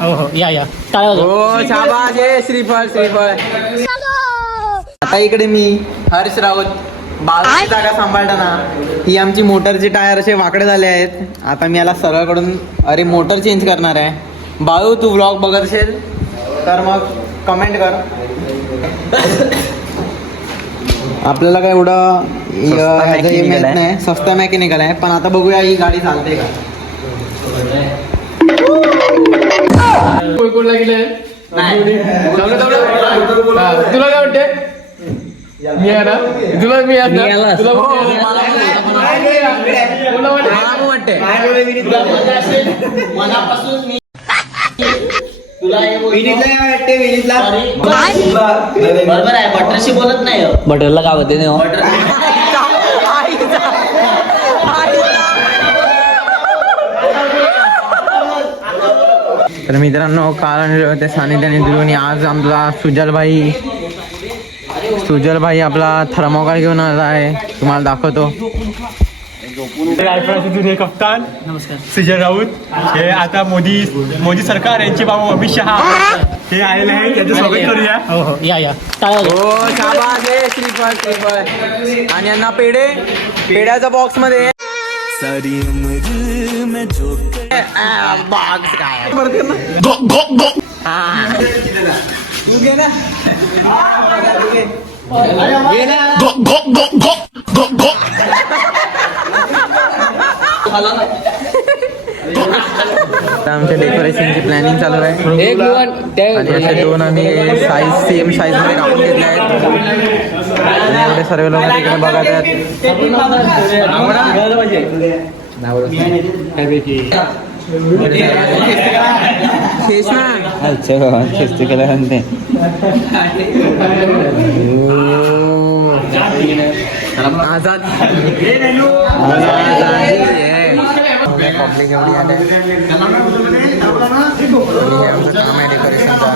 हो या हो शाबास श्रीफळ आता इकडे मी हर्ष राऊत बाजूची जागा सांभाळताना ही आमची मोटरचे टायर असे वाकडे झाले आहेत. आता मी याला सरळ कडून अरे मोटर चेंज करणार आहे. बाळू तू व्लॉग बघत असेल तर मग कमेंट कर. आपल्याला काय एवढं माहित नाही, स्वस्त मेकॅनिकल आहे. पण आता बघूया ही गाडी चालते का. तुला काय वाटते मी आहे ना तुला मी बरोबर आहे. बटरशी बोलत नाही बटरला काय होते नाही. तर मित्रांनो काल त्या सानिध्याने दिलो आणि आज आमचा सुजल भाई आपला थर्मोकॉल घेऊन आला आहे. तुम्हाला दाखवतो. जुने कप्तान नमस्कार सुजय राऊत हे आता मोदी सरकार यांचे बाबा अमित शहा हे आलेले आहेत. त्यांचं स्वागत करूया. हो या शाबास श्रीफळ आणि यांना पेड्याच्या बॉक्स मध्ये बॉक्स काय आमच्या डेकोरेशनची प्लॅनिंग चालू आहे. आणि असे दोन आम्ही सेम साईज मध्ये कापून घेतले आहेत. आणि एवढे सर्व लोक तिकडे बघत आहेत. आजाद पब्लिक एवढी आले. काम आहे डेकोरेशनचं.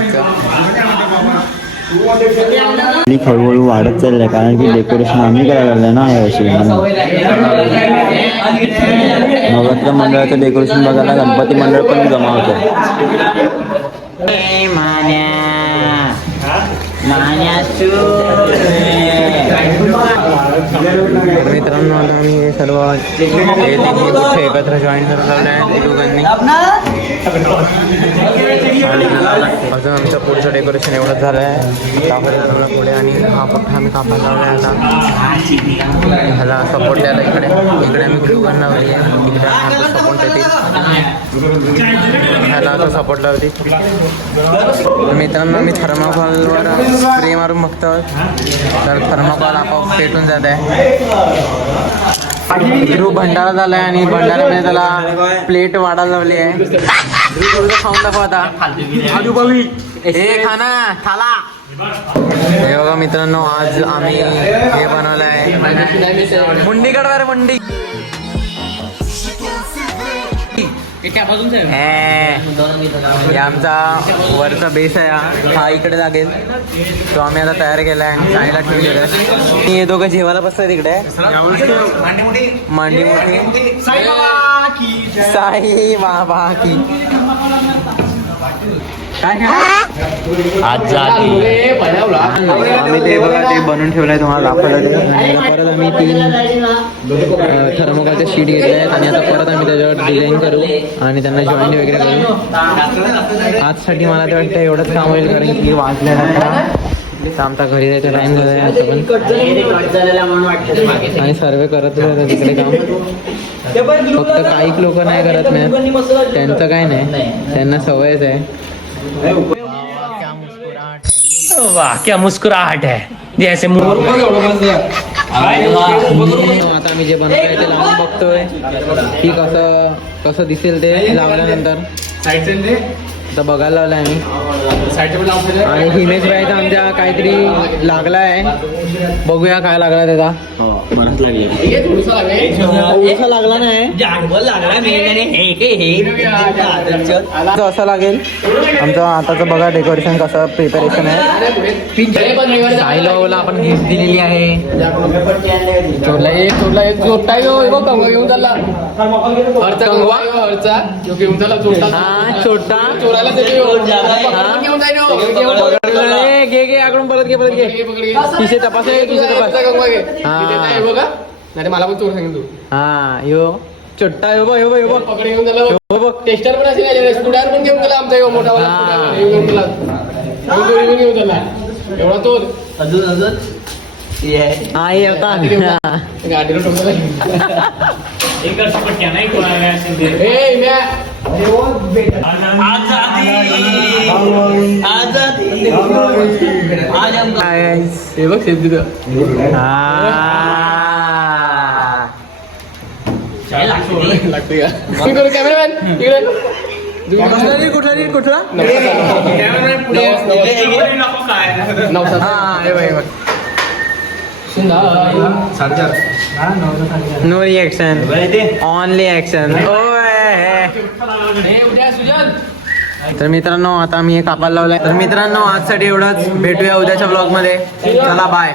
हळूहळू वाढत चाललंय कारण की डेकोरेशन आम्ही करायला लागलं ना यावर्षी. नवरात्र मंडळाचं डेकोरेशन बघायला गणपती मंडळ पण जमा होतं. मित्रांनो आता आम्ही हे सर्व एकत्र जॉईन करत आहे दोघांनी. अजून आमचं पुढचं डेकोरेशन एवढंच झालं आहे. कापायला पुढे आणि हा पट्टा आम्ही कापायला लावला आहे. आता ह्याला सपोर्ट द्यायला इकडे आम्ही ग्लूगन लावली आहे. तिकडे आमचा सपोर्ट देते. ह्याला असं सपोर्ट लावते. मित्रांनो मी थर्माकॉलवर स्प्रे मारून बघतो तर थर्माकॉल आपोआप पेटून जात आहे. ध्रुव भंडारा झाला आहे आणि भंडाऱ्यामध्ये त्याला प्लेट वाढायला लावली आहे. खाऊन दाखव आता. हे खाना थाला. हे बघा मित्रांनो आज आम्ही हे बनवलं आहे मुंडी कडवा रे मुंडी. हे आमचा वरचा बेस आहे हा इकडे लागेल. तो आम्ही आता तयार केला आहे आणि साईला ठेवलेला आहे. हे दोघं जेवायला बसतात तिकडे. मांडी मोठी साई बाबा की आम्ही ते बघा ते बनवून ठेवलंय तुम्हाला दाखवलं ते. परत आम्ही 3 थर्मोकॉलचे शीट घेतले आहेत आणि आता परत आम्ही त्याच्यावर डिझाईन करू आणि त्यांना जॉईंट वगैरे करू. आजसाठी मला ते वाटतं एवढंच काम होईल कारण की वाजले तर आमचा घरी जायचा टाइम झाला आहे. आणि सर्वे करत होतं तिकडे काम. फक्त काही लोक नाही करत नाही, त्यांचं काय नाही, त्यांना सवयच आहे. वाह क्या मुस्कुराहट है जैसे. आता मी जे बनवलंय ते लावून बघतोय की कसं दिसेल ते लावल्यानंतर. आता बघायला लावलं आहे आम्ही. आणि हिमेश भाई तर आमच्या काहीतरी लागला आहे, बघूया काय लागला त्याचा. बरंच लागले उसा लागला नाही तो असं लागेल. आमचं आताचं बघा डेकोरेशन कसं प्रिपरेशन आहे. साहिल भाऊला आपण गिफ्ट दिलेली आहे. हा छोटा घे घे आकडून परत घे किशे तपास मला पण चोर सांगेल तू हा यो छोटा यो बघ पकड घेऊन झाला बघ टेस्टर पण असेल स्टुडिओ पण घेऊन गेला आमचा मोठा हा. घेऊन गेला घेऊन झाला एवढा तो हा हे होता गाडीला टोकला हे बघ शेत तिथं लागते का कॅमेरामॅन इकडे कुठला नो रिएक्शन ऑनली ऍक्शन. तर मित्रांनो आता मी हे कापायला लावलाय. तर मित्रांनो आजसाठी एवढंच, भेटूया उद्याच्या ब्लॉग मध्ये. चला बाय.